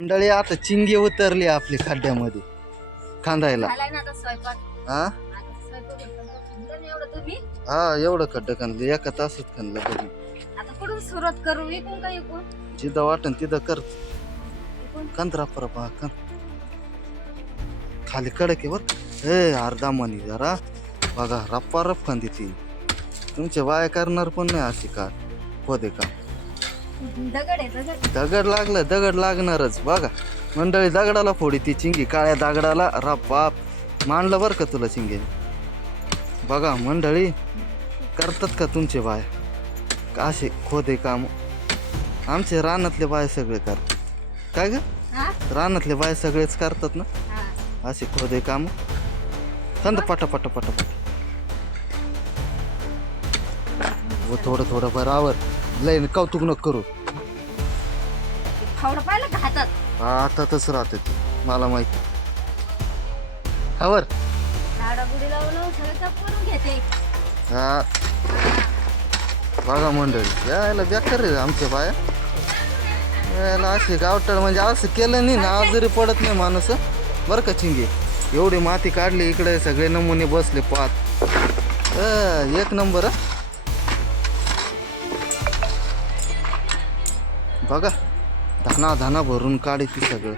मंडळी आता चिंगे उतरली आपली खड्ड्यामध्ये खांदायला. हा? हा एवढं खड्डं खांदलं. एका तासात खांदलं बघून सुरुवात करू? का जिथं वाटन तिथं कर. कंतरा परा कं खाली कडक आहे बर ए अर्धा मनी जरा. बघा रप्पा रप खांदी ती तुमचे वाय करणार पण नाही अशी का खोदे का? दगड आहे दगड. दगड लागलं दगड लागणारच. बघा मंडळी दगडाला फोडी ती चिंगी काळ्या दगडाला रापाप मांडलं बरं का तुला चिंगे? बघा मंडळी करतात का तुमचे बाय? का असे खोदे काम. आमचे रानातले बाय सगळे करतात काय ग? हा? रानातले बाय सगळेच करतात ना? हा. असे खोदे काम. थंड पटा पटा पटा पटा व थोडं थोडं बराबर लय कौतुक नको करू. फावडं पाहिलं का हातात? आता तसं राहते ते मला माहिती. हवर झाडा बुडी लावलं सगळं चप करून घेते. हा. बघा मंडळी यायला बेकार रे आमच्या बाया. यायला असे गावटळ म्हणजे असं केलं नाही ना जरी पडत नाही माणूस बरं का चिंगे? एवढी माती काढली इकडे सगळे नमुने बसले पाच अं, एक नंबर हं. बघा धाना धाना भरून काढी ती सगळं.